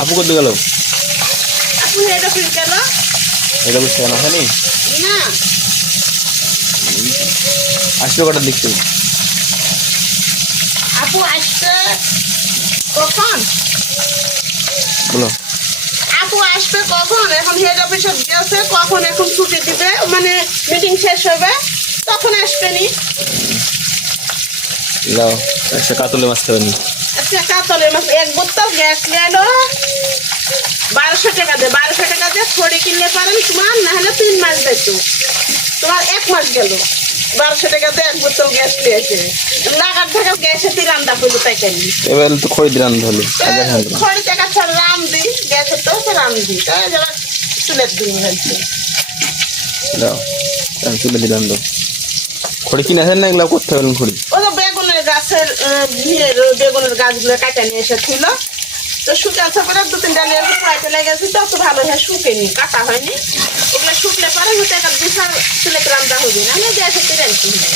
আপু কত গেল? আপু হেড অফিস গেল। এটা বুঝতে না হয়নি? না আসবে কটার দিক থেকে? আপু আসতে কখন? বলো। আপু আসবে কখন? এখন হেড অফিসে গেছে, কখন এখন ছুটি দিবে, মানে মিটিং শেষ হবে তখন আসবে নি। যাও একটা কাতলে মাছ খাবেনি। আচ্ছা কাতলের মাছ এক বোতল গ্যাস গেল 1200 টাকা দিয়ে। 1200 টাকা দিয়ে খড়ি কিনলে পারেন তোমার, না হলে 3 মাস যেত, তোমার 1 মাস গেল। 1200 টাকা দিয়ে এক বোতল গ্যাস পেয়েছে, লাগার থেকে গ্যাসে রান্না করলো তাই কেন? এবার তো খড়ি দিলাম ভালো। খড়ি টাকা ছাড়া রান্ধি, গ্যাসের তো রান্ধি, তাই যারা চুলের দিন হয়েছে। দাও তুলে দিলাম তো। খড়ি কিনে আসেন না, এগুলো করতে পারেন খড়ি। ও তো বেগুনের গাছের বেগুনের গাছগুলো কাটা নিয়ে এসেছিল, তো শুকাচ্ছে পরে 2-3 ডাল ফ্রাইতে লেগেছে, তো অত ভালো হ্যাঁ শুকেনি, কাটা হয়নি। ওগুলো শুকলে পরে হতে একটা বিশাল চুলে রান্না হবে, না হলে গ্যাসের রান্না হবে।